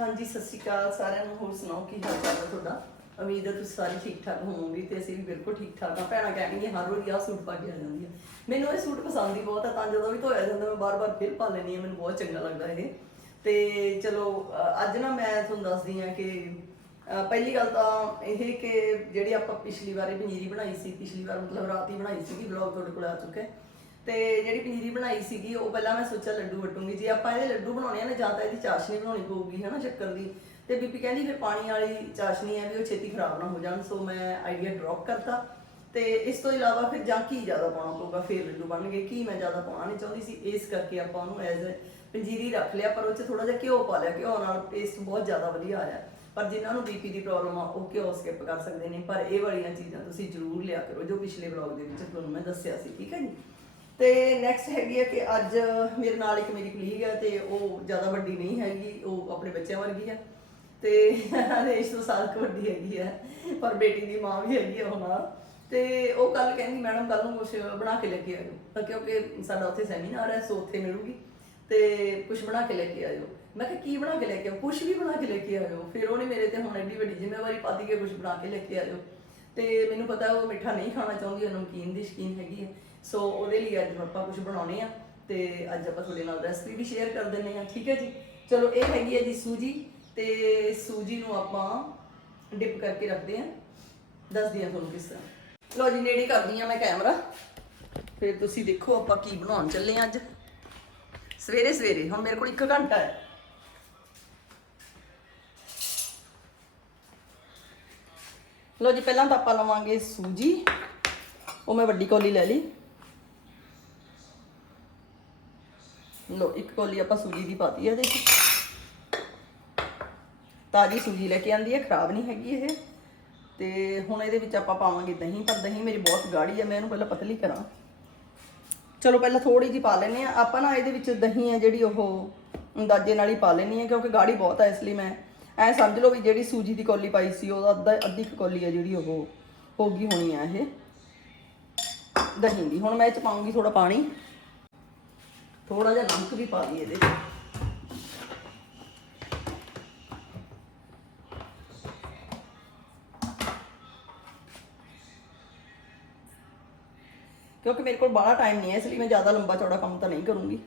ਹਾਂਜੀ ਸਤਿ ਸ਼੍ਰੀ ਅਕਾਲ ਸਾਰਿਆਂ ਨੂੰ। ਹੋਰ ਸੁਣਾਓ ਕੀ ਹਾਲ ਚਾਲ ਹੈ ਤੁਹਾਡਾ? ਉਮੀਦ ਹੈ ਤੁਸੀਂ ਸਾਰੇ ਠੀਕ ਠਾਕ ਹੋਵੋਗੇ ਤੇ ਅਸੀਂ ਵੀ ਬਿਲਕੁਲ ਠੀਕ ਠਾਕ ਆ ਭੈਣਾਂ ਕਹਿਣਗੀਆਂ ਹਰ ਰੋਜ਼ ਆਹ ਸੂਟ ਪਾ ਕੇ ਆ ਜਾਂਦੀ ਆ ਮੈਨੂੰ ਇਹ ਸੂਟ ਪਸੰਦ ਹੀ ਬਹੁਤ ਆ ਤਾਂ ਜਦੋਂ ਵੀ ਧੋਇਆ ਜਾਂਦਾ ਮੈਂ ਬਾਰ-ਬਾਰ ਫਿਰ ਪਾ ਲੈਂਦੀ ਆ ਮੈਨੂੰ ਬਹੁਤ ਚੰਗਾ ਲੱਗਦਾ ਇਹ। ਤੇ ਚਲੋ ਅ, ਅੱਜ ਨਾ ਮੈਂ ਤੁਹਾਨੂੰ ਦੱਸਦੀ ਆ ਕਿ ਅ, ਪਹਿਲੀ ਗੱਲ ਤਾਂ ਇਹ ਕਿ ਜਿਹੜੀ ਆਪਾਂ ਪਿਛਲੀ ਵਾਰੀ ਪਨੀਰੀ ਬਣਾਈ ਸੀ ਪਿਛਲੀ ਵਾਰ ਮਤਲਬ ਰਾਤ ਹੀ ਬਣਾਈ ਸੀਗੀ ਵਲੌਗ ਤੁਹਾਡੇ ਕੋਲ ਆ ਚੁੱਕਾ ਹੈ। ਤੇ ਜਿਹੜੀ ਪਨੀਰੀ ਬਣਾਈ ਸੀਗੀ, ਉਹ ਪਹਿਲਾਂ ਮੈਂ ਸੋਚਿਆ ਲੱਡੂ ਵਟੂੰਗੀ। ਜੇ ਆਪਾਂ ਇਹਦੇ ਲੱਡੂ ਬਣਾਉਣੇ ਆ ਨਾ, ਜਾਂ ਤਾਂ ਇਹਦੀ ਚਾਸ਼ਨੀ ਬਣਾਉਣੀ ਪਊਗੀ, ਹਨਾ, ਸ਼ੱਕਰ ਦੀ। ਤੇ ਬੀਬੀ ਕਹਿੰਦੀ ਫਿਰ ਪਾਣੀ ਵਾਲੀ ਚਾਸ਼ਨੀ ਹੈ ਵੀ ਉਹ ਛੇਤੀ ਖਰਾਬ ਨਾ ਹੋ ਜਾਣ, ਸੋ ਮੈਂ ਆਈਡੀਆ ਡ੍ਰੌਪ ਕਰਤਾ। ਤੇ ਇਸ ਤੋਂ ਇਲਾਵਾ ਫਿਰ ਜਾਂ ਕੀ ਜ਼ਿਆਦਾ ਪਾਉਣਾ ਪਊਗਾ, ਫਿਰ ਲੱਡੂ ਬਣਨਗੇ। ਕੀ ਮੈਂ ਜ਼ਿਆਦਾ ਪਾਉਣਾ ਨਹੀਂ ਚਾਹੁੰਦੀ ਸੀ, ਇਸ ਕਰਕੇ ਆਪਾਂ ਉਹਨੂੰ ਐਜ਼ ਪੰਜੀਰੀ ਰੱਖ ਲਿਆ, ਪਰ ਉਹ 'ਚ ਥੋੜਾ ਜਿਹਾ ਘਿਓ ਪਾ ਲਿਆ, ਘਿਓ ਨਾਲ ਟੇਸਟ ਬਹੁਤ ਜ਼ਿਆਦਾ ਵਧੀਆ ਆਇਆ। ਪਰ ਜਿਨ੍ਹਾਂ ਨੂੰ ਬੀਪੀ ਦੀ ਪ੍ਰੋਬਲਮ ਆ, ਉਹ ਘਿਓ ਸਕਿਪ ਕਰ ਸਕਦੇ ਨੇ। ਪਰ ਇਹ ਵਾਲੀਆਂ ਚੀਜ਼ਾਂ ਤੁਸੀਂ ਜ਼ਰੂਰ ਲਿਆ ਕਰੋ, ਜੋ ਪਿਛਲੇ ਵਲੌਗ ਦੇ ਵਿੱਚ ਤੁਹਾਨੂੰ ਮੈਂ ਦੱਸਿਆ ਸੀ, ਠੀਕ ਹੈ ਜੀ? ਤੇ ਨੈਕਸਟ ਹੈਗੀ ਹੈ ਕਿ ਅੱਜ ਮੇਰੇ ਨਾਲ ਇੱਕ ਮੇਰੀ ਕਲੀਗ ਹੈ ਤੇ ਉਹ ਜ਼ਿਆਦਾ ਵੱਡੀ ਨਹੀਂ ਹੈਗੀ, ਉਹ ਆਪਣੇ ਬੱਚਿਆਂ ਵਰਗੀ ਹੈ ਤੇ ਰੇਸ਼ ਤੋਂ ਸਾਲ ਕੁ ਵੱਡੀ ਹੈਗੀ ਹੈ ਪਰ ਬੇਟੀ ਦੀ ਮਾਂ ਵੀ ਹੈਗੀ ਹੈ ਉਹ ਨਾਲ ਤੇ ਉਹ ਕੱਲ ਕਹਿੰਦੀ, ਮੈਡਮ, ਕੱਲ ਨੂੰ ਕੁਝ ਬਣਾ ਕੇ ਲੈ ਕੇ ਆਇਓ। ਕਿਉਂਕਿ ਸਾਡਾ ਉੱਥੇ ਸੈਮੀਨਾਰ ਹੈ, ਸੋ ਉੱਥੇ ਮਿਲੂਗੀ। ਤੇ ਕੁਝ ਬਣਾ ਕੇ ਲੈ ਕੇ ਆਇਓ। ਮੈਂ ਕਿਹਾ, ਕੀ ਬਣਾ ਕੇ ਲੈ ਕੇ ਆਇਓ? ਕੁਝ ਵੀ ਬਣਾ ਕੇ ਲੈ ਕੇ ਆਇਓ। ਫਿਰ ਉਹਨੇ ਮੇਰੇ ਤੇ ਹੁਣ ਐਡੀ ਵੱਡੀ ਜ਼ਿੰਮੇਵਾਰੀ ਪਾਤੀ ਕਿ ਕੁਝ ਬਣਾ ਕੇ ਲੈ ਕੇ ਆਇਓ। ਤੇ ਮੈਨੂੰ ਪਤਾ ਉਹ ਮਿੱਠਾ ਨਹੀਂ ਖਾਣਾ ਚਾਹੁੰਦੀ ਉਹ ਨਮਕੀਨ ਦੀ ਸ਼ਕੀਨ ਹੈਗੀ ਹੈ ਸੋ ਉਹਦੇ ਲਈ ਅੱਜ ਆਪਾਂ ਕੁਝ ਬਣਾਉਣੇ ਆ ਤੇ ਅੱਜ ਆਪਾਂ ਤੁਹਾਡੇ ਨਾਲ ਰੈਸਪੀ ਵੀ ਸ਼ੇਅਰ ਕਰ ਦਿੰਨੇ ਆ ਠੀਕ ਹੈ ਜੀ? ਚਲੋ, ਇਹ ਹੈਗੀ ਹੈ ਜੀ ਸੂਜੀ ਤੇ ਸੂਜੀ ਨੂੰ ਆਪਾਂ ਡਿਪ ਕਰਕੇ ਰੱਖਦੇ ਆ ਦੱਸਦੀ ਆ ਤੁਹਾਨੂੰ ਕਿਸ ਤਰ੍ਹਾਂ। ਲੋ ਜੀ, ਨੇੜੇ ਕਰਦੀ ਆ ਮੈਂ ਕੈਮਰਾ ਫਿਰ ਤੁਸੀਂ ਦੇਖੋ ਆਪਾਂ ਕੀ ਬਣਾਉਣ ਚੱਲੇ ਆ ਅੱਜ। ਸਵੇਰੇ ਸਵੇਰੇ, ਹੁਣ ਮੇਰੇ ਕੋਲ 1 ਘੰਟਾ ਹੈ। ਲੋ ਜੀ, ਪਹਿਲਾਂ ਤਾਂ ਆਪਾਂ ਲਵਾਂਗੇ ਸੂਜੀ। ਉਹ ਮੈਂ ਵੱਡੀ ਕੌਲੀ ਲੈ ਲਈ। ਲੋ, ਇੱਕ ਕੌਲੀ ਆਪਾਂ ਸੂਜੀ ਦੀ ਪਾਤੀ ਹੈ ਇਹਦੇ ਵਿੱਚ ਤਾਜੀ ਸੂਜੀ ਲੈ ਕੇ ਆਂਦੀ ਹੈ ਖਰਾਬ ਨਹੀਂ ਹੈਗੀ ਇਹ। ਤੇ ਹੁਣ ਇਹਦੇ ਵਿੱਚ ਆਪਾਂ ਪਾਵਾਂਗੇ ਦਹੀਂ, ਪਰ ਦਹੀਂ ਮੇਰੀ ਬਹੁਤ ਗਾੜੀ ਹੈ ਮੈਂ ਇਹਨੂੰ ਪਹਿਲਾਂ ਪਤਲੀ ਕਰਾਂ। ਚਲੋ, ਪਹਿਲਾਂ ਥੋੜੀ ਜੀ ਪਾ ਲੈਨੇ ਆ। ਆਪਾਂ ਨਾ ਇਹਦੇ ਵਿੱਚ ਦਹੀਂ ਹੈ ਜਿਹੜੀ ਉਹ ਅੰਦਾਜ਼ੇ ਨਾਲ ਹੀ ਪਾ ਲੈਣੀ ਹੈ ਕਿਉਂਕਿ ਗਾੜੀ ਬਹੁਤ ਹੈ ਇਸ ਲਈ ਮੈਂ ਐ ਸਮਝ ਲਓ ਵੀ ਜਿਹੜੀ ਸੂਜੀ ਦੀ ਕੌਲੀ ਪਾਈ ਸੀ ਉਹਦਾ ਅੱਧਾ, ਅੱਧੀ ਕੁ ਕੌਲੀ ਹੈ ਜਿਹੜੀ ਉਹ ਹੋਗੀ ਹੋਣੀ ਆ ਇਹ। ਦਹੀਂ ਦੀ। ਹੁਣ ਮੈਂ ਇਹ ਚ ਪਾਉਂਗੀ ਥੋੜਾ ਪਾਣੀ। ਥੋੜਾ ਜਿਹਾ ਨਮਕ ਵੀ ਪਾ ਦਈਏ ਇਹਦੇ ਕਿਉਂਕਿ ਮੇਰੇ ਕੋਲ ਬਾਹਲਾ ਟਾਈਮ ਨਹੀਂ ਹੈ, ਇਸ ਲਈ ਮੈਂ ਜ਼ਿਆਦਾ ਲੰਬਾ ਚੌੜਾ ਕੰਮ ਤਾਂ ਨਹੀਂ ਕਰੂੰਗੀ।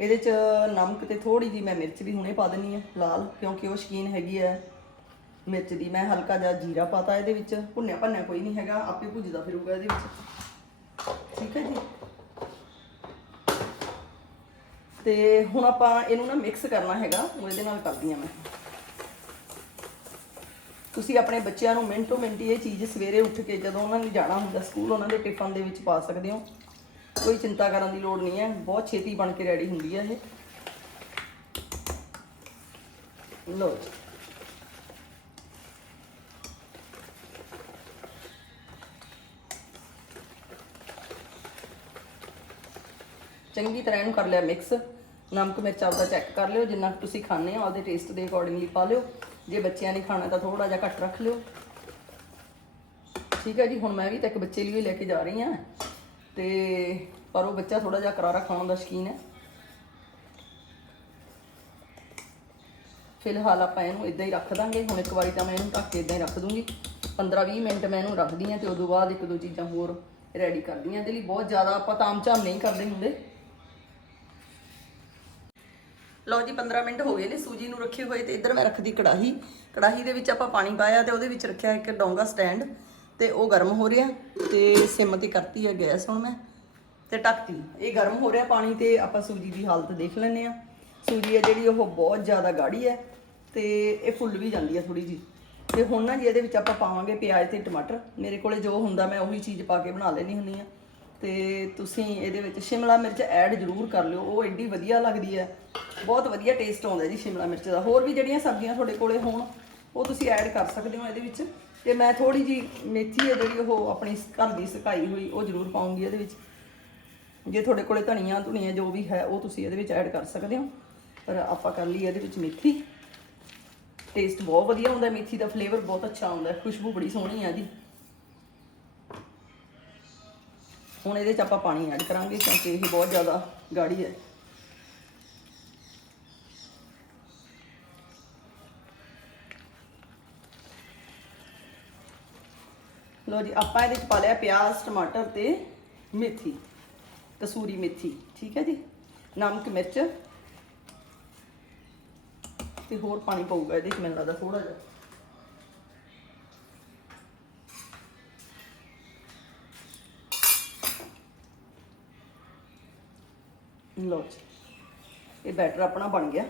ਇਹਦੇ 'ਚ ਨਮਕ ਤੇ ਥੋੜੀ ਜੀ ਮੈਂ ਮਿਰਚ ਵੀ ਹੁਣੇ ਪਾ ਦੇਣੀ ਹੈ ਲਾਲ, ਕਿਉਂਕਿ ਉਹ ਸ਼ਕੀਨ ਹੈਗੀ ਹੈ। ਮਿਰਚ ਦੀ ਮੈਂ ਹਲਕਾ ਜਿਹਾ ਜੀਰਾ ਪਾਤਾ ਇਹਦੇ ਵਿੱਚ ਭੁੰਨਿਆ ਭੰਨਿਆ ਕੋਈ ਨਹੀਂ ਹੈਗਾ, ਆਪੇ ਭੁੱਜਦਾ ਫਿਰੂਗਾ ਇਹਦੇ ਵਿੱਚ। ਠੀਕ ਹੈ ਜੀ? ਤੇ ਹੁਣ ਆਪਾਂ ਇਹਨੂੰ ਨਾ ਮਿਕਸ ਕਰਨਾ ਹੈਗਾ। ਉਹ ਇਹਦੇ ਨਾਲ ਕਰਦੀ ਆ ਮੈਂ। ਤੁਸੀਂ ਆਪਣੇ ਬੱਚਿਆਂ ਨੂੰ ਮਿੰਟੋ ਮਿੰਟ ਇਹ ਚੀਜ਼ ਸਵੇਰੇ ਉੱਠ ਕੇ ਜਦੋਂ ਉਹਨਾਂ ਨੇ ਜਾਣਾ ਹੁੰਦਾ, ਸਕੂਲ ਉਹਨਾਂ ਦੇ ਟਿਫਨ ਦੇ ਵਿੱਚ ਪਾ ਸਕਦੇ ਹੋ। ਕੋਈ ਚਿੰਤਾ ਕਰਨ ਦੀ ਲੋੜ ਨਹੀਂ ਹੈ। ਬਹੁਤ ਛੇਤੀ ਬਣ ਕੇ ਰੈਡੀ ਹੁੰਦੀ ਹੈ ਇਹ। ਲੋ ਚੰਗੀ ਤਰ੍ਹਾਂ ਇਹਨੂੰ ਕਰ ਲਿਆ ਮਿਕਸ ਨਮਕ ਮਿਰਚ ਆਪਦਾ ਚੈੱਕ ਕਰ ਲਿਓ, ਜਿੰਨਾ ਤੁਸੀਂ ਖਾਣੇ ਹੋ, ਆਪਦੇ ਟੇਸਟ ਦੇ ਅਕੋਰਡਿੰਗਲੀ ਪਾ ਲਿਓ। ਜੇ ਬੱਚਿਆਂ ਨੇ ਖਾਣਾ ਤਾਂ ਥੋੜਾ ਜਿਹਾ ਘੱਟ ਰੱਖ ਲਿਓ। ਠੀਕ ਹੈ ਜੀ, ਹੁਣ ਮੈਂ ਵੀ ਤਾਂ ਇੱਕ ਬੱਚੇ ਲਈ ਹੀ ਲੈ ਕੇ ਜਾ ਰਹੀ ਹਾਂ। ਤੇ ਪਰ ਉਹ ਬੱਚਾ ਥੋੜਾ ਜਿਹਾ ਕਰਾਰਾ ਖਾਣ ਦਾ ਸ਼ੌਕੀਨ ਹੈ। ਫਿਲਹਾਲ ਆਪਾਂ ਇਹਨੂੰ ਇਦਾਂ ਹੀ ਰੱਖ ਦਾਂਗੇ। ਹੁਣ ਇੱਕ ਵਾਰੀ ਤਾਂ ਮੈਂ ਇਹਨੂੰ ਢੱਕ ਕੇ ਇਦਾਂ ਹੀ ਰੱਖ ਦੂੰਗੀ। 15-20 ਮਿੰਟ ਮੈਂ ਇਹਨੂੰ ਰੱਖਦੀ ਹਾਂ ਤੇ ਉਦੋਂ ਬਾਅਦ ਇੱਕ ਦੋ ਚੀਜ਼ਾਂ ਹੋਰ ਰੈਡੀ ਕਰਦੀ ਹਾਂ। ਇਹਦੇ ਲਈ ਬਹੁਤ ਜ਼ਿਆਦਾ ਆਪਾਂ ਤਾਮਝਾਮ ਨਹੀਂ ਕਰਦੇ ਹੁੰਦੇ। ਲਓ ਜੀ 15 ਮਿੰਟ ਹੋ ਗਏ ਨੇ ਸੂਜੀ ਨੂੰ ਰੱਖੇ ਹੋਏ ਤੇ ਇੱਧਰ ਮੈਂ ਰੱਖਦੀ ਕੜਾਹੀ। ਕੜਾਹੀ ਦੇ ਵਿੱਚ ਆਪਾਂ ਪਾਣੀ ਪਾਇਆ ਤੇ ਉਹਦੇ ਵਿੱਚ ਰੱਖਿਆ ਇੱਕ ਡੋਂਗਾ ਸਟੈਂਡ ਤੇ ਉਹ ਗਰਮ ਹੋ ਰਿਹਾ ਤੇ ਸਿਮ ਤੇ ਕਰਤੀ ਹੈ ਗੈਸ ਹੁਣ ਮੈਂ ਤੇ ਟੱਕਤੀ। ਇਹ ਗਰਮ ਹੋ ਰਿਹਾ ਪਾਣੀ ਤੇ ਆਪਾਂ ਸੂਜੀ ਦੀ ਹਾਲਤ ਦੇਖ ਲੈਂਦੇ ਆ ਸੂਜੀ ਹੈ ਜਿਹੜੀ ਉਹ ਬਹੁਤ ਜ਼ਿਆਦਾ ਗਾੜੀ ਹੈ ਤੇ ਇਹ ਫੁੱਲ ਵੀ ਜਾਂਦੀ ਹੈ ਥੋੜੀ ਜੀ ਤੇ ਹੁਣ ਨਾ ਜੀ ਇਹਦੇ ਵਿੱਚ ਆਪਾਂ ਪਾਵਾਂਗੇ ਪਿਆਜ਼ ਤੇ ਟਮਾਟਰ। ਮੇਰੇ ਕੋਲੇ ਜੋ ਹੁੰਦਾ ਮੈਂ ਉਹੀ ਚੀਜ਼ ਪਾ ਕੇ ਬਣਾ ਲੈਣੀ ਹੁੰਦੀ ਆ ਤੇ ਤੁਸੀਂ ਇਹਦੇ ਵਿੱਚ ਸ਼ਿਮਲਾ ਮਿਰਚ ਐਡ ਜ਼ਰੂਰ ਕਰ ਲਿਓ। ਉਹ ਐਡੀ ਵਧੀਆ ਲੱਗਦੀ ਹੈ। ਬਹੁਤ ਵਧੀਆ ਟੇਸਟ ਆਉਂਦਾ ਜੀ ਸ਼ਿਮਲਾ ਮਿਰਚ ਦਾ। ਹੋਰ ਵੀ ਜਿਹੜੀਆਂ ਸਬਜ਼ੀਆਂ ਤੁਹਾਡੇ ਕੋਲੇ ਹੋਣ, ਉਹ ਤੁਸੀਂ ਐਡ ਕਰ ਸਕਦੇ ਹੋ ਇਹਦੇ ਵਿੱਚ। ਤੇ ਮੈਂ ਥੋੜੀ ਜੀ ਮੇਥੀ ਹੈ ਜਿਹੜੀ ਉਹ ਆਪਣੀ ਘਰ ਦੀ ਸੁਕਾਈ ਹੋਈ, ਉਹ ਜ਼ਰੂਰ ਪਾਉਂਗੀ ਇਹਦੇ ਵਿੱਚ। ਜੇ ਤੁਹਾਡੇ ਕੋਲੇ ਧਨੀਆ ਧੁਨੀਆ ਜੋ ਵੀ ਹੈ, ਉਹ ਤੁਸੀਂ ਇਹਦੇ ਵਿੱਚ ਐਡ ਕਰ ਸਕਦੇ ਹੋ। ਪਰ ਆਪਾਂ ਕਰ ਲਈ ਇਹਦੇ ਵਿੱਚ ਮੇਥੀ। ਟੇਸਟ ਬਹੁਤ ਵਧੀਆ ਹੁੰਦਾ ਮੇਥੀ ਦਾ ਫਲੇਵਰ ਬਹੁਤ ਅੱਛਾ ਆਉਂਦਾ ਖੁਸ਼ਬੂ ਬੜੀ ਸੋਹਣੀ ਆ ਜੀ। ਹੁਣ ਇਹਦੇ ਚ ਆਪਾਂ ਪਾਣੀ ਐਡ ਕਰਾਂਗੇ ਕਿਉਂਕਿ ਇਹ ਬਹੁਤ ਜ਼ਿਆਦਾ ਗਾੜੀ ਹੈ। ਲੋ ਜੀ, ਆਪਾਂ ਇਹਦੇ ਚ ਪਾ ਲਿਆ ਪਿਆਜ਼, ਟਮਾਟਰ ਤੇ ਮੇਥੀ, ਕਸੂਰੀ ਮੇਥੀ, ਠੀਕ ਹੈ ਜੀ? ਨਮਕ, ਮਿਰਚ ਤੇ ਹੋਰ ਪਾਣੀ ਪਾਊਗਾ ਇਹਦੇ ਚ, ਮੈਨੂੰ ਲੱਗਦਾ ਥੋੜਾ ਜਿਹਾ। ਲੋ ਇਹ ਬੈਟਰ ਆਪਣਾ ਬਣ ਗਿਆ।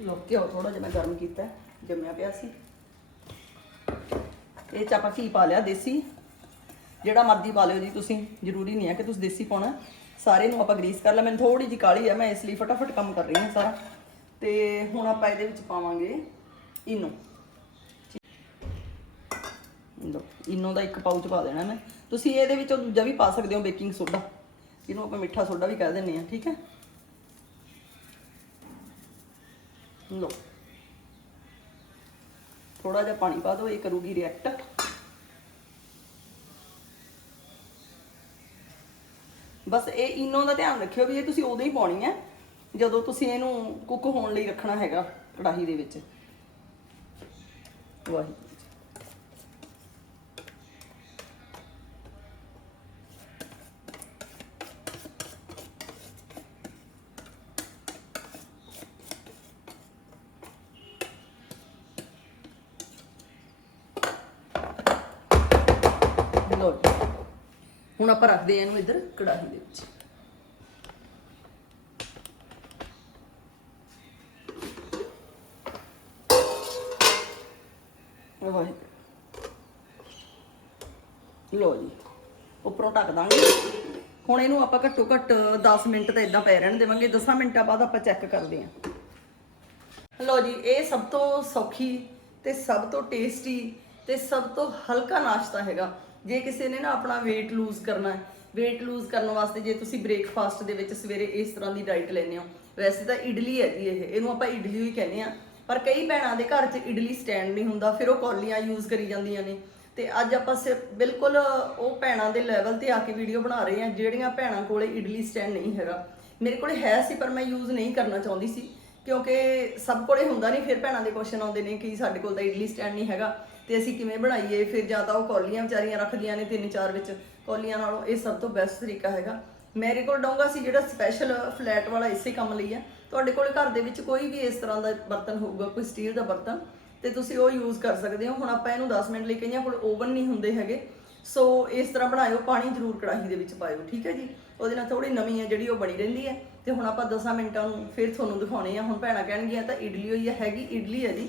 ਲੋ ਘਿਓ ਥੋੜਾ ਜਿਹਾ ਮੈਂ ਗਰਮ ਕੀਤਾ, ਜੰਮਿਆ ਪਿਆ ਸੀ। ਇਹ ਚ ਆਪਾਂ ਘੀ ਪਾ ਲਿਆ, ਦੇਸੀ। ਜਿਹੜਾ ਮਰਜ਼ੀ ਪਾ ਲਿਓ ਜੀ, ਤੁਸੀਂ ਜ਼ਰੂਰੀ ਨਹੀਂ ਹੈ ਕਿ ਤੁਸੀਂ ਦੇਸੀ ਪਾਉਣਾ। ਸਾਰੇ ਨੂੰ ਆਪਾਂ ਗਰੀਸ ਕਰ ਲਿਆ। ਮੈਨੂੰ ਥੋੜੀ ਜਿਹੀ ਕਾਲੀ ਹੈ, ਮੈਂ ਇਸ ਲਈ ਫਟਾਫਟ ਕੰਮ ਕਰ ਰਹੀ ਹਾਂ ਸਾਰਾ। ਤੇ ਹੁਣ ਆਪਾਂ ਇਹਦੇ ਵਿੱਚ ਪਾਵਾਂਗੇ ਇਨੋ ਲੋ ਇਨੋ ਦਾ ਇੱਕ ਪਾਊਚ ਪਾ ਦੇਣਾ ਮੈਂ। ਤੁਸੀਂ ਇਹਦੇ ਵਿੱਚੋਂ ਦੂਜਾ ਵੀ ਪਾ ਸਕਦੇ ਹੋ ਬੇਕਿੰਗ ਸੋਡਾ। ਇਹਨੂੰ ਆਪਾਂ ਮਿੱਠਾ ਸੋਡਾ ਵੀ ਕਹਿ ਦਿੰਦੇ ਆ ਠੀਕ ਹੈ? ਲੋ ਥੋੜਾ ਜਿਹਾ ਪਾਣੀ ਪਾ ਦਿਓ, ਇਹ ਕਰੂਗੀ ਰਿਐਕਟ ਬਸ ਇਹ ਇਨੋ ਦਾ ਧਿਆਨ ਰੱਖਿਓ ਵੀ ਇਹ ਤੁਸੀਂ ਉਦੋਂ ਹੀ ਪਾਉਣੀ ਹੈ, ਜਦੋਂ ਤੁਸੀਂ ਇਹਨੂੰ ਕੁੱਕ ਹੋਣ ਲਈ ਰੱਖਣਾ ਹੈਗਾ ਕੜਾਹੀ ਦੇ ਵਿੱਚ। ਵਾਹਿਗੁਰੂ ਜੀ। ਲਓ ਜੀ ਹੁਣ ਆਪਾਂ ਰੱਖਦੇ ਹਾਂ ਇਹਨੂੰ ਇੱਧਰ ਕੜਾਹੀ ਦੇ ਵਿੱਚ। ਵਾਹਿਗੁਰੂ। ਲਓ ਜੀ, ਉੱਪਰੋਂ ਢੱਕ ਦਾਂਗੇ। ਹੁਣ ਇਹਨੂੰ ਆਪਾਂ ਘੱਟੋ ਘੱਟ 10 ਮਿੰਟ ਤਾਂ ਇਦਾਂ ਪੈ ਰਹਿਣ ਦੇਵਾਂਗੇ 10 ਮਿੰਟਾਂ ਬਾਅਦ ਆਪਾਂ ਚੈੱਕ ਕਰਦੇ ਹਾਂ। ਲਓ ਜੀ, ਇਹ ਸਭ ਤੋਂ ਸੌਖੀ ਤੇ ਸਭ ਤੋਂ ਟੇਸਟੀ ਤੇ ਸਭ ਤੋਂ ਹਲਕਾ ਨਾਸ਼ਤਾ ਹੈਗਾ। ਜੇ ਕਿਸੇ ਨੇ ਨਾ ਆਪਣਾ weight lose ਕਰਨਾ ਹੈ, weight lose ਕਰਨ ਵਾਸਤੇ ਜੇ ਤੁਸੀਂ ਬ੍ਰੇਕਫਾਸਟ ਦੇ ਵਿੱਚ ਸਵੇਰੇ ਇਸ ਤਰ੍ਹਾਂ ਦੀ ਡਾਈਟ ਲੈਂਦੇ ਹੋ, ਵੈਸੇ ਤਾਂ ਇਡਲੀ ਹੈ ਜੀ ਇਹ, ਇਹਨੂੰ ਆਪਾਂ ਇਡਲੀ ਹੀ ਕਹਿੰਦੇ ਆ ਪਰ ਕਈ ਭੈਣਾਂ ਦੇ ਘਰ 'ਚ ਇਡਲੀ ਸਟੈਂਡ ਨਹੀਂ ਹੁੰਦਾ, ਫਿਰ ਉਹ ਕੌਲੀਆਂ ਯੂਜ਼ ਕਰੀ ਜਾਂਦੀਆਂ ਨੇ। ਤੇ ਅੱਜ ਆਪਾਂ ਸਿਰਫ ਬਿਲਕੁਲ ਉਹ ਭੈਣਾਂ ਦੇ ਲੈਵਲ ਤੇ ਆ ਕੇ ਵੀਡੀਓ ਬਣਾ ਰਹੇ ਹਾਂ, ਜਿਹੜੀਆਂ ਭੈਣਾਂ ਕੋਲੇ ਇਡਲੀ ਸਟੈਂਡ ਨਹੀਂ ਹੈਗਾ। ਮੇਰੇ ਕੋਲੇ ਹੈ ਸੀ, ਪਰ ਮੈਂ ਯੂਜ਼ ਨਹੀਂ ਕਰਨਾ ਚਾਹੁੰਦੀ ਸੀ, ਕਿਉਂਕਿ ਸਭ ਕੋਲੇ ਹੁੰਦਾ ਨਹੀਂ, ਫਿਰ ਭੈਣਾਂ ਦੇ ਕੁਐਸਚਨ ਆਉਂਦੇ ਨੇ ਕਿ ਸਾਡੇ ਕੋਲ ਤਾਂ ਇਡਲੀ ਸਟੈਂਡ ਨਹੀਂ ਹੈਗਾ। ਤੇ ਅਸੀਂ ਕਿਵੇਂ ਬਣਾਈਏ? ਫਿਰ ਜਾਂ ਤਾਂ ਉਹ ਕੌਲੀਆਂ ਵਿਚਾਰੀਆਂ ਰੱਖਦੀਆਂ ਨੇ ਤਿੰਨ ਚਾਰ ਵਿੱਚ। ਕੌਲੀਆਂ ਨਾਲੋਂ ਇਹ ਸਭ ਤੋਂ ਬੈਸਟ ਤਰੀਕਾ ਹੈਗਾ। ਮੇਰੇ ਕੋਲ ਡੋਂਗਾ ਸੀ ਜਿਹੜਾ ਸਪੈਸ਼ਲ ਫਲੈਟ ਵਾਲਾ ਇਸੇ ਕੰਮ ਲਈ ਹੈ। ਤੁਹਾਡੇ ਕੋਲ ਘਰ ਦੇ ਵਿੱਚ ਕੋਈ ਵੀ ਇਸ ਤਰ੍ਹਾਂ ਦਾ ਬਰਤਨ ਹੋਊਗਾ, ਕੋਈ ਸਟੀਲ ਦਾ ਬਰਤਨ, ਤੇ ਤੁਸੀਂ ਉਹ ਯੂਜ਼ ਕਰ ਸਕਦੇ ਹੋ। ਹੁਣ ਆਪਾਂ ਇਹਨੂੰ 10 ਮਿੰਟ ਲਈ ਕਈਆਂ ਕੋਲ ਓਵਨ ਨਹੀਂ ਹੁੰਦੇ ਹੈਗੇ। ਸੋ ਇਸ ਤਰ੍ਹਾਂ ਬਣਾਇਓ, ਪਾਣੀ ਜ਼ਰੂਰ ਕੜਾਹੀ ਦੇ ਵਿੱਚ ਪਾਇਓ, ਠੀਕ ਹੈ ਜੀ? ਉਹਦੇ ਨਾਲ ਥੋੜੀ ਨਵੀਂ ਹੈ ਜਿਹੜੀ ਉਹ ਬਣੀ ਰਹਿੰਦੀ ਹੈ। ਤੇ ਹੁਣ ਆਪਾਂ 10 ਮਿੰਟਾਂ ਨੂੰ ਫਿਰ ਤੁਹਾਨੂੰ ਦਿਖਾਉਣੇ ਆ। ਹੁਣ ਭੈਣਾਂ ਕਹਿਣਗੀਆਂ ਤਾਂ ਇਡਲੀ ਹੋਈ ਹੈਗੀ ਇਡਲੀ ਹੈ ਜੀ।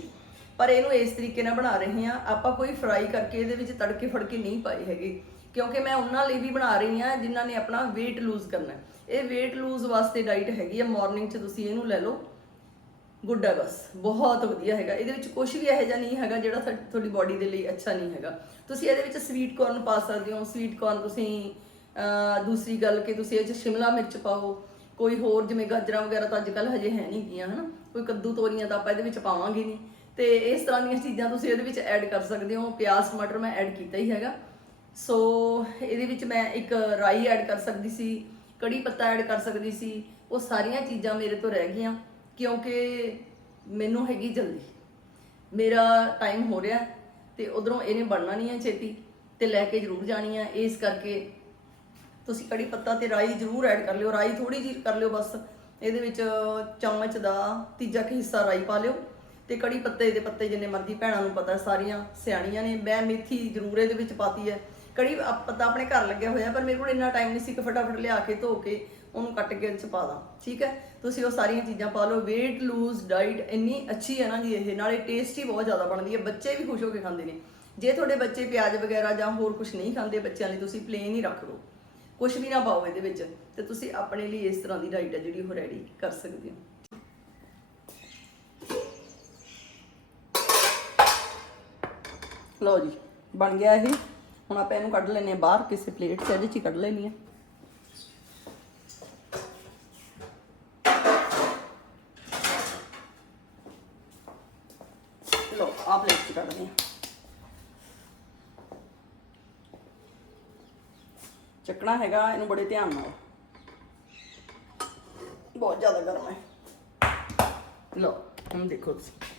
ਪਰ ਇਹਨੂੰ ਇਸ ਤਰੀਕੇ ਨਾਲ ਬਣਾ ਰਹੇ ਹਾਂ। ਆਪਾਂ ਕੋਈ ਫਰਾਈ ਕਰਕੇ ਇਹਦੇ ਵਿੱਚ ਤੜਕੇ ਫੜਕੇ ਨਹੀਂ ਪਾਏ ਹੈਗੇ। ਕਿਉਂਕਿ ਮੈਂ ਉਹਨਾਂ ਲਈ ਵੀ ਬਣਾ ਰਹੀ ਹਾਂ ਜਿਨ੍ਹਾਂ ਨੇ ਆਪਣਾ weight lose ਕਰਨਾ ਇਹ weight lose ਵਾਸਤੇ ਡਾਈਟ ਹੈਗੀ ਆ। ਮਾਰਨਿੰਗ 'ਚ ਤੁਸੀਂ ਇਹਨੂੰ ਲੈ ਲਓ। ਗੁੱਡ ਹੈ ਬਸ। ਬਹੁਤ ਵਧੀਆ ਹੈਗਾ। ਇਹਦੇ ਵਿੱਚ ਕੁਝ ਵੀ ਇਹੋ ਜਿਹਾ ਨਹੀਂ ਹੈਗਾ ਜਿਹੜਾ ਤੁਹਾਡੀ ਬਾਡੀ ਦੇ ਲਈ ਅੱਛਾ ਨਹੀਂ ਹੈਗਾ। ਤੁਸੀਂ ਇਹਦੇ ਵਿੱਚ ਸਵੀਟ ਕਾਰਨ ਪਾ ਸਕਦੇ ਹੋ। ਸਵੀਟ ਕਾਰਨ ਤੁਸੀਂ ਦੂਸਰੀ ਗੱਲ ਕਿ ਤੁਸੀਂ ਇਹ 'ਚ ਸ਼ਿਮਲਾ ਮਿਰਚ ਪਾਓ। ਕੋਈ ਹੋਰ ਜਿਵੇਂ ਗਾਜਰਾਂ ਵਗੈਰਾ ਤਾਂ ਅੱਜ ਕੱਲ ਹਜੇ ਹੈ ਨਹੀਂ ਗੀਆਂ, ਹਨਾ? ਕੋਈ ਕੱਦੂ ਤੋਰੀਆਂ ਤਾਂ ਆਪਾਂ ਇਹਦੇ ਵਿੱਚ ਪਾਵਾਂਗੇ ਨਹੀਂ। ਤੇ ਇਸ ਤਰ੍ਹਾਂ ਦੀਆਂ ਚੀਜ਼ਾਂ ਤੁਸੀਂ ਇਹਦੇ ਵਿੱਚ ਐਡ ਕਰ ਸਕਦੇ ਹੋ। ਪਿਆਜ਼, ਟਮਾਟਰ ਮੈਂ ਐਡ ਕੀਤਾ ਹੀ ਹੈਗਾ। ਸੋ ਇਹਦੇ ਵਿੱਚ ਮੈਂ ਇੱਕ ਰਾਈ ਐਡ ਕਰ ਸਕਦੀ ਸੀ, ਕੜੀ ਪੱਤਾ ਐਡ ਕਰ ਸਕਦੀ ਸੀ। ਉਹ ਸਾਰੀਆਂ ਚੀਜ਼ਾਂ ਮੇਰੇ ਤੋਂ ਰਹਿ ਗਈਆਂ, ਕਿਉਂਕਿ ਮੈਨੂੰ ਹੈਗੀ ਜਲਦੀ। ਮੇਰਾ ਟਾਈਮ ਹੋ ਰਿਹਾ ਤੇ ਉਧਰੋਂ ਇਹਨੇ ਬਣਨਾ ਨਹੀਂ ਹੈ ਛੇਤੀ ਤੇ ਲੈ ਕੇ ਜ਼ਰੂਰ ਜਾਣੀ ਹੈ। ਇਸ ਕਰਕੇ ਤੁਸੀਂ ਕੜੀ ਪੱਤਾ ਤੇ ਰਾਈ ਜ਼ਰੂਰ ਐਡ ਕਰ ਲਿਓ। ਰਾਈ ਥੋੜੀ ਜਿਹੀ ਕਰ ਲਿਓ ਬਸ। ਇਹਦੇ ਵਿੱਚ ਚਮਚ ਦਾ ਤੀਜਾ ਕੁ ਹਿੱਸਾ ਰਾਈ ਪਾ ਲਿਓ। ਤੇ ਕੜੀ ਪੱਤੇ ਦੇ ਪੱਤੇ ਜਿੰਨੇ ਮਰਜ਼ੀ ਭੈਣਾਂ ਨੂੰ ਪਤਾ, ਸਾਰੀਆਂ ਸਿਆਣੀਆਂ ਨੇ। ਮੈਂ ਮੇਥੀ ਜ਼ਰੂਰ ਇਹਦੇ ਵਿੱਚ ਪਾਤੀ ਹੈ। ਕੜੀ ਆ- ਪੱਤਾ ਆਪਣੇ ਘਰ ਲੱਗਿਆ ਹੋਇਆ, ਪਰ ਮੇਰੇ ਕੋਲ ਇੰਨਾ ਟਾਈਮ ਨਹੀਂ ਸੀ ਕਿ ਫਟਾਫਟ ਲਿਆ ਕੇ ਧੋ ਕੇ ਉਹਨੂੰ ਕੱਟ ਕੇ ਚ ਪਾ ਦਾਂ। ਠੀਕ ਹੈ? ਤੁਸੀਂ ਉਹ ਸਾਰੀਆਂ ਚੀਜ਼ਾਂ ਪਾ ਲਓ। weight lose ਡਾਈਟ ਇੰਨੀ ਅੱਛੀ ਹੈ ਨਾ ਜੀ ਇਹ, ਨਾਲੇ ਟੇਸਟੀ ਬਹੁਤ ਜ਼ਿਆਦਾ ਬਣਦੀ ਹੈ। ਬੱਚੇ ਵੀ ਖੁਸ਼ ਹੋ ਕੇ ਖਾਂਦੇ ਨੇ। ਜੇ ਤੁਹਾਡੇ ਬੱਚੇ ਪਿਆਜ਼ ਵਗੈਰਾ ਜਾਂ ਹੋਰ ਕੁਝ ਨਹੀਂ ਖਾਂਦੇ ਬੱਚਿਆਂ ਲਈ, ਤੁਸੀਂ ਪਲੇਨ ਹੀ ਰੱਖ ਲਓ। ਕੁਝ ਵੀ ਨਾ ਪਾਓ ਇਹਦੇ ਵਿੱਚ। ਤੇ ਤੁਸੀਂ ਆਪਣੇ ਲਈ ਇਸ ਤਰ੍ਹਾਂ ਦੀ ਡਾਈਟ ਹੈ ਜਿਹੜੀ ਉਹ ਰੈਡੀ ਕਰ ਸਕਦੇ ਹੋ। ਲਓ ਜੀ, ਬਣ ਗਿਆ ਇਹ। ਹੁਣ ਆਪਾਂ ਇਹਨੂੰ ਕੱਢ ਲੈਨੇ ਆ ਬਾਹਰ, ਕਿਸੇ ਪਲੇਟ 'ਚ, ਇਹਦੇ 'ਚ ਹੀ ਕੱਢ ਲੈਣੀ ਆ ਲਓ ਆ ਪਲੇਟ 'ਚ ਕੱਢਦੇ ਆ ਚੱਕਣਾ ਹੈਗਾ, ਇਹਨੂੰ ਬੜੇ ਧਿਆਨ ਨਾਲ। ਬਹੁਤ ਜ਼ਿਆਦਾ ਗਰਮ ਹੈ। ਲਓ, ਹੁਣ ਦੇਖੋ ਤੁਸੀਂ।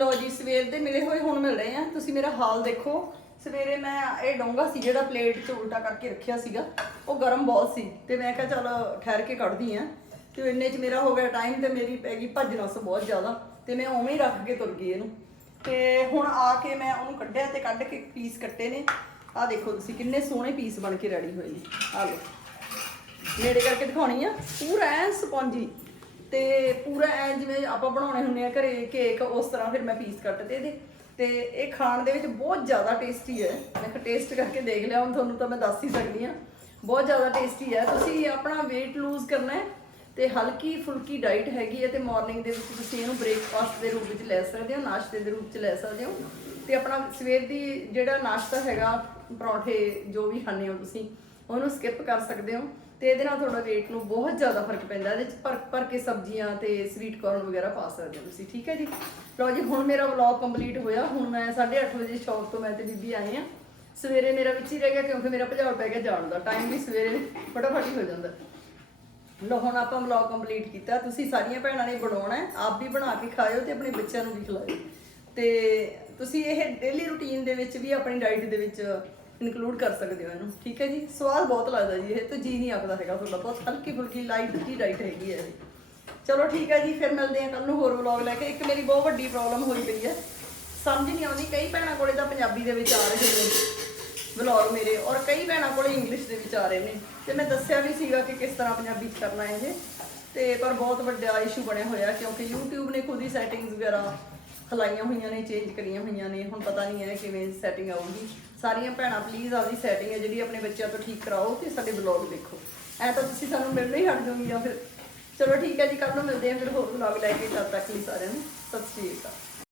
ਸਵੇਰ ਦੇ ਮਿਲੇ ਹੋਏ ਹੁਣ ਮਿਲ ਰਹੇ ਆ। ਤੁਸੀਂ ਮੇਰਾ ਹਾਲ ਦੇਖੋ। ਸਵੇਰੇ ਮੈਂ ਇਹ ਡੋਂਗਾ ਸੀ ਜਿਹੜਾ ਪਲੇਟ 'ਚ ਉਲਟਾ ਕਰਕੇ ਰੱਖਿਆ ਸੀਗਾ। ਉਹ ਗਰਮ ਬਹੁਤ ਸੀ ਤੇ ਮੈਂ ਕਿਹਾ ਚੱਲ ਠਹਿਰ ਕੇ ਕੱਢਦੀ ਆ। ਤੇ ਇੰਨੇ 'ਚ ਮੇਰਾ ਹੋ ਗਿਆ ਟਾਈਮ ਤੇ ਮੇਰੀ ਪੈ ਗਈ ਭੱਜ ਨਸ ਬਹੁਤ ਜ਼ਿਆਦਾ। ਤੇ ਮੈਂ ਉਵੇਂ ਹੀ ਰੱਖ ਕੇ ਤੁਰ ਗਈ ਇਹਨੂੰ। ਤੇ ਹੁਣ ਆ ਕੇ ਮੈਂ ਉਹਨੂੰ ਕੱਢਿਆ ਤੇ ਕੱਢ ਕੇ ਪੀਸ ਕੱਟੇ ਨੇ। ਆਹ ਦੇਖੋ ਤੁਸੀਂ ਕਿੰਨੇ ਸੋਹਣੇ ਪੀਸ ਬਣ ਕੇ ਰੈਡੀ ਹੋਏ ਨੇ। ਆ ਲਓ। ਨੇੜੇ ਕਰਕੇ ਦਿਖਾਉਣੀ ਆ। ਪੂਰਾ ਐ ਸਪੌਂਜੀ ਤੇ ਪੂਰਾ ਐ ਜਿਵੇਂ ਆਪਾਂ ਬਣਾਉਣੇ ਹੁੰਦੇ ਆ ਘਰੇ ਕੇਕ ਉਸ ਤਰ੍ਹਾਂ ਫਿਰ ਮੈਂ ਪੀਸ ਕੱਟ ਦੇ ਦੇ ਤੇ ਇਹ ਖਾਣ ਦੇ ਵਿੱਚ ਬਹੁਤ ਜ਼ਿਆਦਾ ਟੇਸਟੀ ਹੈ। ਮੈਂ ਟੇਸਟ ਕਰਕੇ ਦੇਖ ਲਿਆ, ਹੁਣ ਤੁਹਾਨੂੰ ਤਾਂ ਮੈਂ ਦੱਸ ਹੀ ਸਕਦੀ ਆ ਬਹੁਤ ਜ਼ਿਆਦਾ ਟੇਸਟੀ ਹੈ। ਤੁਸੀਂ ਆਪਣਾ weight lose ਕਰਨਾ ਹੈ ਤੇ ਹਲਕੀ ਫੁਲਕੀ ਡਾਈਟ ਹੈਗੀ ਹੈ ਤੇ ਮਾਰਨਿੰਗ ਦੇ ਵਿੱਚ ਤੁਸੀਂ ਇਹਨੂੰ ਬ੍ਰੇਕਫਾਸਟ ਦੇ ਰੂਪ ਵਿੱਚ ਲੈ ਸਕਦੇ ਹੋ, ਨਾਸ਼ਤੇ ਦੇ ਰੂਪ ਵਿੱਚ ਲੈ ਸਕਦੇ ਹੋ। ਤੇ ਆਪਣਾ ਸਵੇਰ ਦੀ ਜਿਹੜਾ ਨਾਸ਼ਤਾ ਹੈਗਾ, ਪਰੌਂਠੇ ਜੋ ਵੀ ਖਾਂਦੇ ਹੋ ਤੁਸੀਂ ਉਹਨੂੰ ਸਕਿਪ ਕਰ ਸਕਦੇ ਹੋ। ਤੇ ਇਹਦੇ ਨਾਲ ਤੁਹਾਡਾ weight ਨੂੰ ਬਹੁਤ ਜ਼ਿਆਦਾ ਫ਼ਰਕ ਪੈਂਦਾ। ਇਹਦੇ ਵਿੱਚ ਭਰ ਭਰ ਕੇ ਸਬਜ਼ੀਆਂ ਤੇ ਸਵੀਟ ਕਾਰਨ ਵਗੈਰਾ ਪਾ ਸਕਦੇ ਹੋ ਤੁਸੀਂ, ਠੀਕ ਹੈ ਜੀ? ਲਓ ਜੀ, ਹੁਣ ਮੇਰਾ ਵਲੌਗ ਕੰਪਲੀਟ ਹੋਇਆ। ਹੁਣ ਮੈਂ 8:30 ਵਜੇ ਸ਼ੌਪ ਤੋਂ ਮੈਂ ਤੇ ਬੀਬੀ ਆਏ ਆ ਸਵੇਰੇ ਮੇਰਾ ਵਿੱਚ ਹੀ ਰਹਿ ਗਿਆ ਕਿਉਂਕਿ ਮੇਰਾ ਭਜਾਉ ਪੈ ਗਿਆ ਜਾਣ ਦਾ। ਟਾਈਮ ਵੀ ਸਵੇਰੇ ਫਟਾਫਟ ਹੀ ਹੋ ਜਾਂਦਾ। ਲੋ ਹੁਣ ਆਪਾਂ ਵਲੌਗ ਕੰਪਲੀਟ ਕੀਤਾ। ਤੁਸੀਂ ਸਾਰੀਆਂ ਭੈਣਾਂ ਨੇ ਬਣਾਉਣਾ ਆਪ ਵੀ ਬਣਾ ਕੇ ਖਾਇਓ ਤੇ ਆਪਣੇ ਬੱਚਿਆਂ ਨੂੰ ਵੀ ਖਿਲਾਇਓ। ਤੇ ਤੁਸੀਂ ਇਹ ਡੇਲੀ ਰੁਟੀਨ ਦੇ ਵਿੱਚ ਵੀ ਆਪਣੀ ਡਾਈਟ ਦੇ ਵਿੱਚ ਇਨਕਲੂਡ ਕਰ ਸਕਦੇ ਹੋ ਇਹਨੂੰ, ਠੀਕ ਹੈ ਜੀ? ਸਵਾਦ ਬਹੁਤ ਲੱਗਦਾ ਜੀ ਇਹ, ਤਾਂ ਜੀ ਨਹੀਂ ਆਖਦਾ ਹੈਗਾ ਤੁਹਾਡਾ, ਬਹੁਤ ਹਲਕੀ ਫੁਲਕੀ ਲਾਈਟ ਜੀ ਡਾਈਟ ਹੈਗੀ ਹੈ ਚਲੋ ਠੀਕ ਹੈ ਜੀ, ਫਿਰ ਮਿਲਦੇ ਹਾਂ ਕੱਲ ਨੂੰ ਹੋਰ ਵਲੌਗ ਲੈ ਕੇ। ਇੱਕ ਮੇਰੀ ਬਹੁਤ ਵੱਡੀ ਪ੍ਰੋਬਲਮ ਹੋਈ ਪਈ ਹੈ। ਸਮਝ ਨਹੀਂ ਆਉਂਦੀ, ਕਈ ਭੈਣਾਂ ਕੋਲੇ ਤਾਂ ਪੰਜਾਬੀ ਦੇ ਵਿੱਚ ਆ ਰਹੇ ਨੇ ਵਲੌਗ ਮੇਰੇ, ਔਰ ਕਈ ਭੈਣਾਂ ਕੋਲੇ ਇੰਗਲਿਸ਼ ਦੇ ਵਿੱਚ ਆ ਰਹੇ ਨੇ। ਤੇ ਮੈਂ ਦੱਸਿਆ ਵੀ ਸੀਗਾ ਕਿ ਕਿਸ ਤਰ੍ਹਾਂ ਪੰਜਾਬੀ ਚ ਕਰਨਾ ਹੈ ਇਹ। ਤੇ ਪਰ ਬਹੁਤ ਵੱਡਾ ਇਸ਼ੂ ਬਣਿਆ ਹੋਇਆ, ਕਿਉਂਕਿ YouTube ਨੇ ਖੁਦ ਹੀ ਸੈਟਿੰਗਸ ਵਗੈਰਾ ਖਲਾਈਆਂ ਹੋਈਆਂ ਨੇ ਚੇਂਜ ਕਰੀਆਂ ਹੋਈਆਂ ਨੇ। ਹੁਣ ਪਤਾ ਨਹੀਂ ਹੈ ਕਿਵੇਂ ਸੈਟਿੰਗ ਆਊਗੀ। ਸਾਰੀਆਂ ਭੈਣਾਂ ਪਲੀਜ਼ ਆਪਦੀ ਸੈਟਿੰਗ ਹੈ ਜਿਹੜੀ ਆਪਣੇ ਬੱਚਿਆਂ ਤੋਂ ਠੀਕ ਕਰਾਓ ਤੇ ਸਾਡੇ ਵਲੌਗ ਦੇਖੋ। ਐ ਤਾਂ ਤੁਸੀਂ ਸਾਨੂੰ ਮਿਲਣਾ ਹੀ ਹਟ ਜਾਓਗੇ ਜਾਂ ਫਿਰ ਚਲੋ ਠੀਕ ਹੈ ਜੀ ਕੱਲ ਨੂੰ ਮਿਲਦੇ ਹਾਂ, ਫਿਰ ਹੋਰ ਵਲੌਗ ਲੈ ਕੇ ਤਦ ਤੱਕ ਲਈ ਸਾਰਿਆਂ ਨੂੰ। ਸਤਿ ਸ਼੍ਰੀ ਅਕਾਲ।